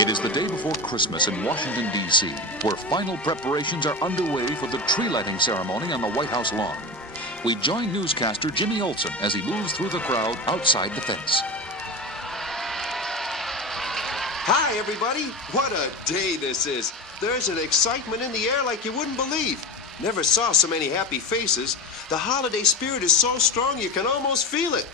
It is the day before Christmas in Washington, D.C., where final preparations are underway for the tree lighting ceremony on the White House lawn. We join newscaster Jimmy Olsen as he moves through the crowd outside the fence. Hi, everybody. What a day this is. There's an excitement in the air like you wouldn't believe. Never saw so many happy faces. The holiday spirit is so strong you can almost feel it.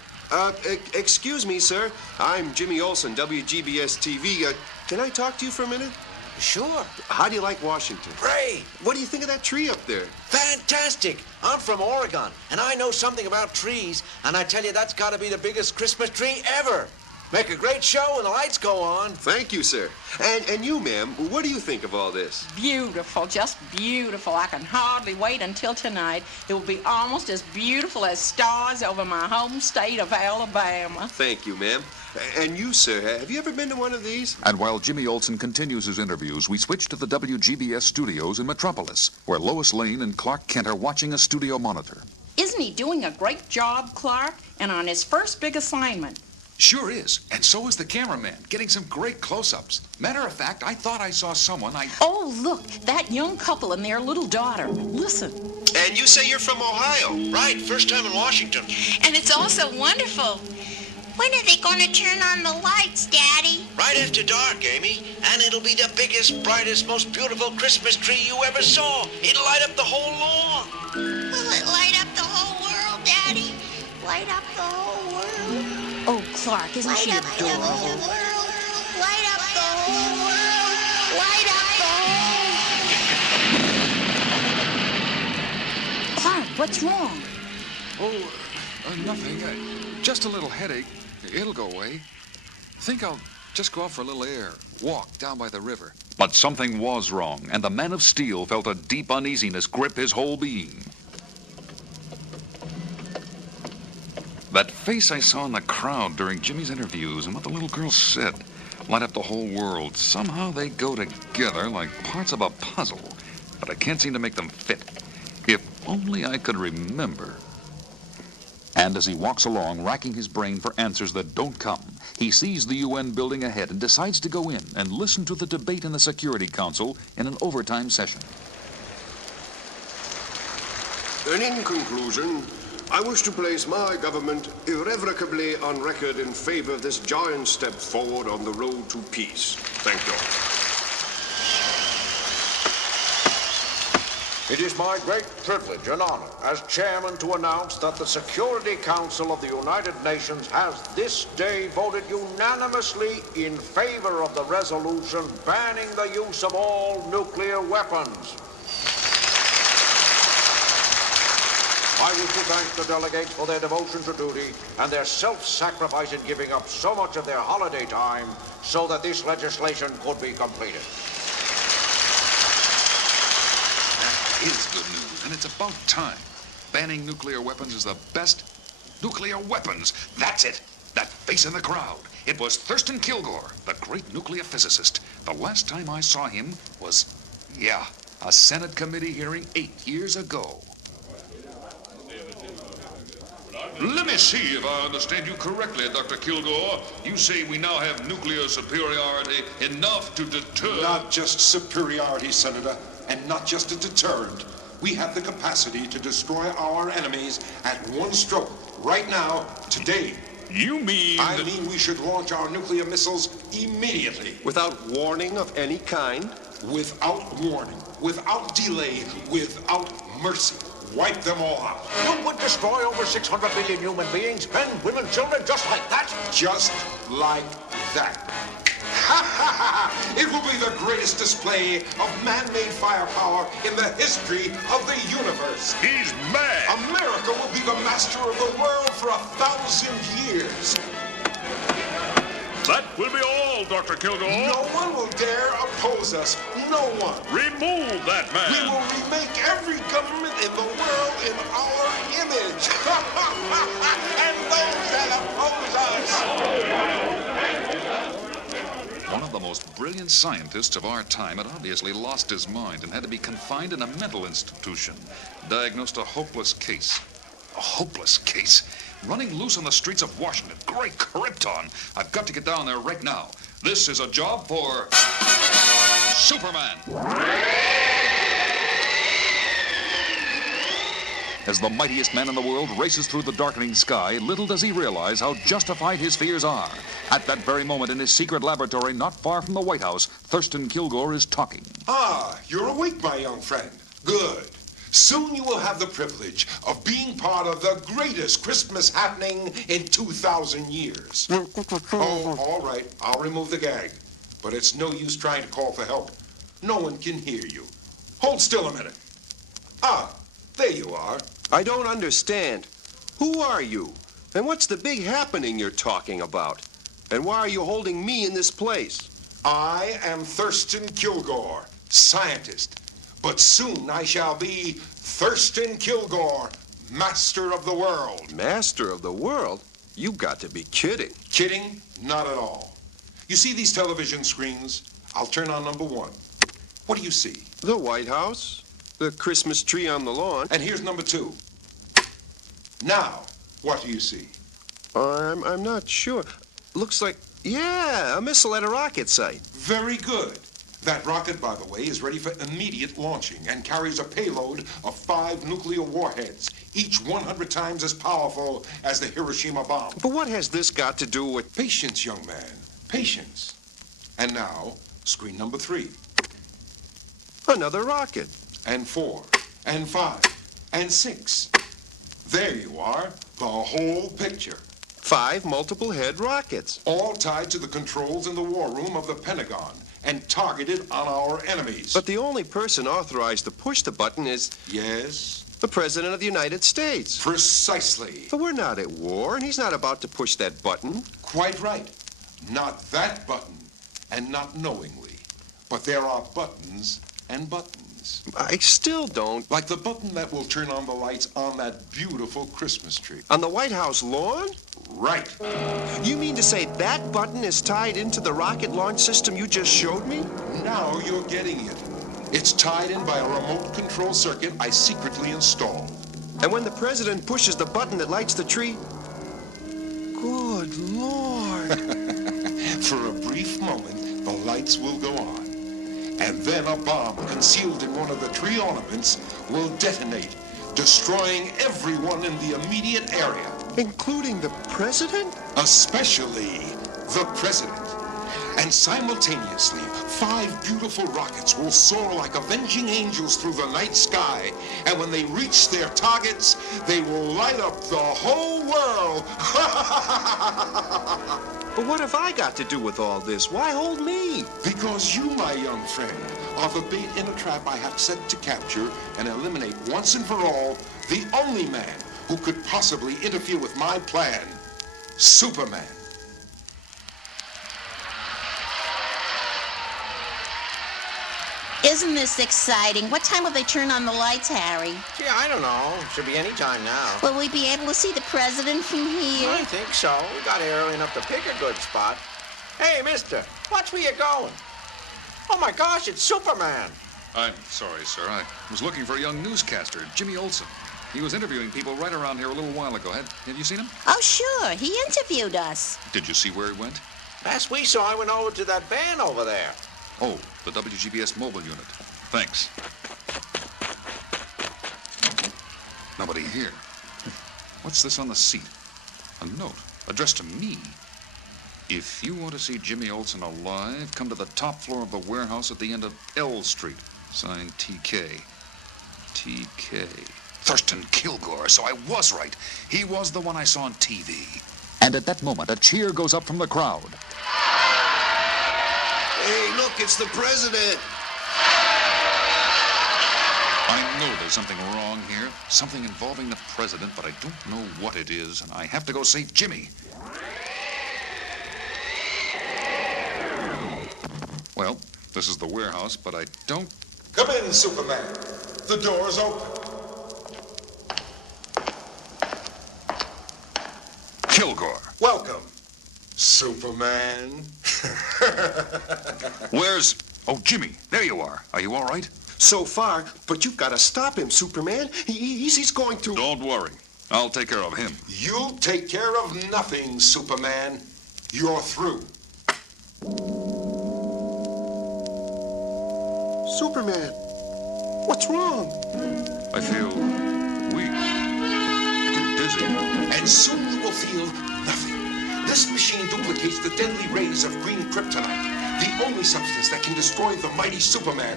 Excuse me, sir. I'm Jimmy Olsen, WGBS TV. Can I talk to you for a minute? Sure. How do you like Washington? Great. What do you think of that tree up there? Fantastic. I'm from Oregon, and I know something about trees, and I tell you, that's got to be the biggest Christmas tree ever. Make a great show when the lights go on. Thank you, sir. And you, ma'am, what do you think of all this? Beautiful, just beautiful. I can hardly wait until tonight. It will be almost as beautiful as stars over my home state of Alabama. Thank you, ma'am. And you, sir, have you ever been to one of these? And while Jimmy Olsen continues his interviews, we switch to the WGBS studios in Metropolis, where Lois Lane and Clark Kent are watching a studio monitor. Isn't he doing a great job, Clark? And on his first big assignment. Sure is. And so is the cameraman, getting some great close-ups. Matter of fact, I thought I saw someone Oh, look, that young couple and their little daughter. Listen. And you say you're from Ohio? Right, first time in Washington. And it's also wonderful. When are they going to turn on the lights, Daddy? Right after dark, Amy. And it'll be the biggest, brightest, most beautiful Christmas tree you ever saw. It'll light up the whole lawn. Will it light up the whole world, Daddy? Light up the whole world. Oh, Clark, isn't she Light up the adorable? whole world. Light up the whole world. Light up the whole... Clark, what's wrong? Oh, nothing. Just a little headache. It'll go away. Think I'll just go out for a little air. Walk down by the river. But something was wrong, and the Man of Steel felt a deep uneasiness grip his whole being. That face I saw in the crowd during Jimmy's interviews and what the little girl said light up the whole world. Somehow they go together like parts of a puzzle, but I can't seem to make them fit. If only I could remember. And as he walks along, racking his brain for answers that don't come, he sees the UN building ahead and decides to go in and listen to the debate in the Security Council in an overtime session. And in conclusion, I wish to place my government irrevocably on record in favor of this giant step forward on the road to peace. Thank you. It is my great privilege and honor as chairman to announce that the Security Council of the United Nations has this day voted unanimously in favor of the resolution banning the use of all nuclear weapons. I wish to thank the delegates for their devotion to duty and their self-sacrifice in giving up so much of their holiday time so that this legislation could be completed. That is good news, and it's about time. Banning nuclear weapons is the best. Nuclear weapons, that's it. That face in the crowd. It was Thurston Kilgore, the great nuclear physicist. The last time I saw him was, a Senate committee hearing 8 years ago. Let me see if I understand you correctly, Dr. Kilgore. You say we now have nuclear superiority enough to deter... Not just superiority, Senator, and not just a deterrent. We have the capacity to destroy our enemies at one stroke, right now, today. You mean... I mean we should launch our nuclear missiles immediately. Without warning of any kind? Without warning, without delay, without mercy. Wipe them all out. You would destroy over 600 million human beings, men, women, children, just like that? Just like that. It will be the greatest display of man-made firepower in the history of the universe. He's mad! America will be the master of the world for 1,000 years. That will be all, Dr. Kilgore. No one will dare oppose us. No one. Remove that man. We will remake every government in the world in our image. And those that oppose us. One of the most brilliant scientists of our time had obviously lost his mind and had to be confined in a mental institution. Diagnosed a hopeless case. A hopeless case? Running loose on the streets of Washington. Great Krypton! I've got to get down there right now. This is a job for Superman. As the mightiest man in the world races through the darkening sky, little does he realize how justified his fears are. At that very moment in his secret laboratory not far from the White House, Thurston Kilgore is talking. Ah, you're awake, my young friend. Good. Soon you will have the privilege of being part of the greatest Christmas happening in 2,000 years. Oh, all right. I'll remove the gag. But it's no use trying to call for help. No one can hear you. Hold still a minute. Ah, there you are. I don't understand. Who are you? And what's the big happening you're talking about? And why are you holding me in this place? I am Thurston Kilgore, scientist. But soon I shall be Thurston Kilgore, master of the world. Master of the world? You got to be kidding. Kidding? Not at all. You see these television screens? I'll turn on number 1. What do you see? The White House, the Christmas tree on the lawn. And here's number 2. Now, what do you see? I'm not sure. Looks like, yeah, a missile at a rocket site. Very good. That rocket, by the way, is ready for immediate launching and carries a payload of 5 nuclear warheads, each 100 times as powerful as the Hiroshima bomb. But what has this got to do with... Patience, young man. Patience. And now, screen number 3. Another rocket. And 4. And 5. And 6. There you are. The whole picture. 5 multiple-head rockets. All tied to the controls in the war room of the Pentagon and targeted on our enemies. But the only person authorized to push the button is... Yes? The President of the United States. Precisely. But we're not at war, and he's not about to push that button. Quite right. Not that button, and not knowingly. But there are buttons and buttons. I still don't... Like the button that will turn on the lights on that beautiful Christmas tree. On the White House lawn? Right. You mean to say that button is tied into the rocket launch system you just showed me? Now you're getting it. It's tied in by a remote control circuit I secretly installed. And when the president pushes the button that lights the tree... Good Lord. For a brief moment, the lights will go on. And then a bomb concealed in one of the tree ornaments will detonate, destroying everyone in the immediate area. Including the president? Especially the president. And simultaneously, 5 beautiful rockets will soar like avenging angels through the night sky. And when they reach their targets, they will light up the whole world. But what have I got to do with all this? Why hold me? Because you, my young friend, are the bait in a trap I have set to capture and eliminate once and for all the only man who could possibly interfere with my plan, Superman. Isn't this exciting? What time will they turn on the lights, Harry? Gee, I don't know. Should be any time now. Will we be able to see the president from here? I think so. We got here early enough to pick a good spot. Hey, mister, watch where you're going. Oh, my gosh, it's Superman. I'm sorry, sir. I was looking for a young newscaster, Jimmy Olsen. He was interviewing people right around here a little while ago. Have you seen him? Oh, sure. He interviewed us. Did you see where he went? Last we saw, I went over to that van over there. Oh, the WGBS mobile unit. Thanks. Nobody here. What's this on the seat? A note addressed to me. If you want to see Jimmy Olsen alive, come to the top floor of the warehouse at the end of L Street. Signed TK. TK. Thurston Kilgore, so I was right. He was the one I saw on TV. And at that moment, a cheer goes up from the crowd. Hey, look, it's the president. I know there's something wrong here, something involving the president, but I don't know what it is, and I have to go save Jimmy. Well, this is the warehouse, but I don't... Come in, Superman. The door's open. Kilgore. Welcome, Superman. Where's... Oh, Jimmy, there you are. Are you all right? So far, but you've got to stop him, Superman. He's going to... Don't worry. I'll take care of him. You'll take care of nothing, Superman. You're through. Superman, what's wrong? I feel weak, dizzy. And soon you will feel nothing. This machine duplicates the deadly rays of green kryptonite, the only substance that can destroy the mighty Superman.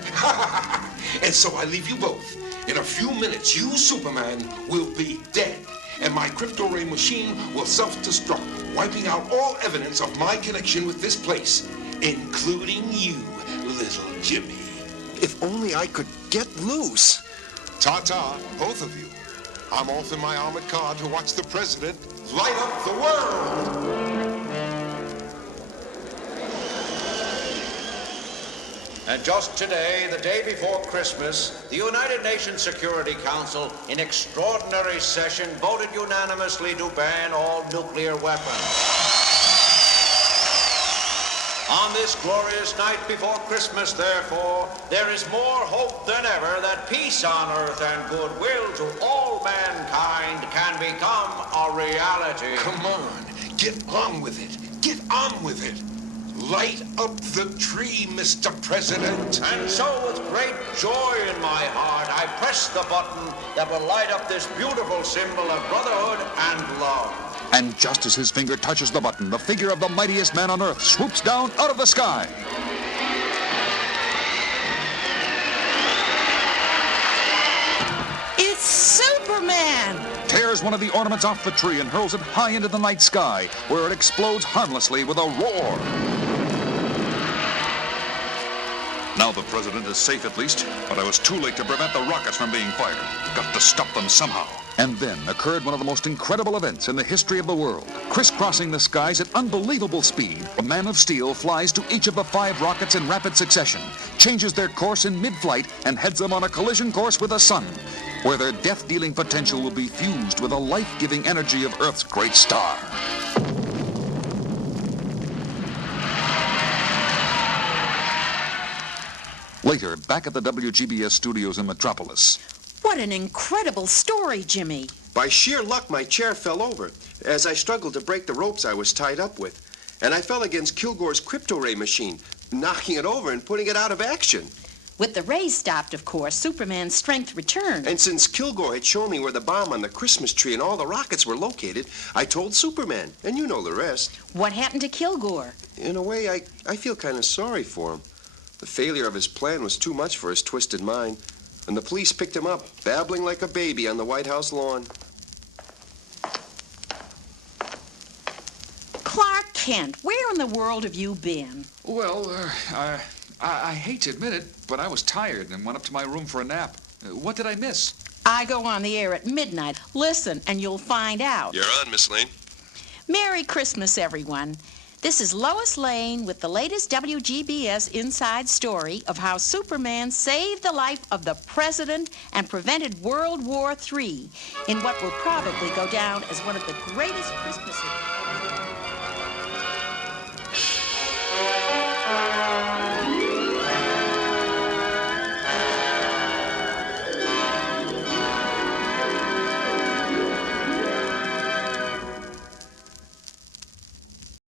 And so I leave you both. In a few minutes, you, Superman, will be dead. And my crypto ray machine will self-destruct, wiping out all evidence of my connection with this place, including you, little Jimmy. If only I could get loose. Ta-ta, both of you. I'm off in my armored car to watch the president light up the world. And just today, the day before Christmas, the United Nations Security Council, in extraordinary session, voted unanimously to ban all nuclear weapons. On this glorious night before Christmas, therefore, there is more hope than ever that peace on earth and goodwill to all mankind can become a reality. Come on, get on with it. Get on with it. Light up the tree, Mr. President. And so, with great joy in my heart, I press the button that will light up this beautiful symbol of brotherhood and love. And just as his finger touches the button, the figure of the mightiest man on earth swoops down out of the sky. It's Superman! Tears one of the ornaments off the tree and hurls it high into the night sky, where it explodes harmlessly with a roar. Now the president is safe at least, but I was too late to prevent the rockets from being fired. Got to stop them somehow. And then occurred one of the most incredible events in the history of the world. Crisscrossing the skies at unbelievable speed, a man of steel flies to each of the 5 rockets in rapid succession, changes their course in mid-flight, and heads them on a collision course with the sun, where their death-dealing potential will be fused with the life-giving energy of Earth's great star. Later, back at the WGBS studios in Metropolis. What an incredible story, Jimmy. By sheer luck, my chair fell over as I struggled to break the ropes I was tied up with. And I fell against Kilgore's crypto ray machine, knocking it over and putting it out of action. With the rays stopped, of course, Superman's strength returned. And since Kilgore had shown me where the bomb on the Christmas tree and all the rockets were located, I told Superman, and you know the rest. What happened to Kilgore? In a way, I feel kind of sorry for him. The failure of his plan was too much for his twisted mind, and the police picked him up, babbling like a baby on the White House lawn. Clark Kent, where in the world have you been? Well, I hate to admit it, but I was tired and went up to my room for a nap. What did I miss? I go on the air at midnight. Listen, and you'll find out. You're on, Miss Lane. Merry Christmas, everyone. This is Lois Lane with the latest WGBS inside story of how Superman saved the life of the president and prevented World War III in what will probably go down as one of the greatest Christmas events.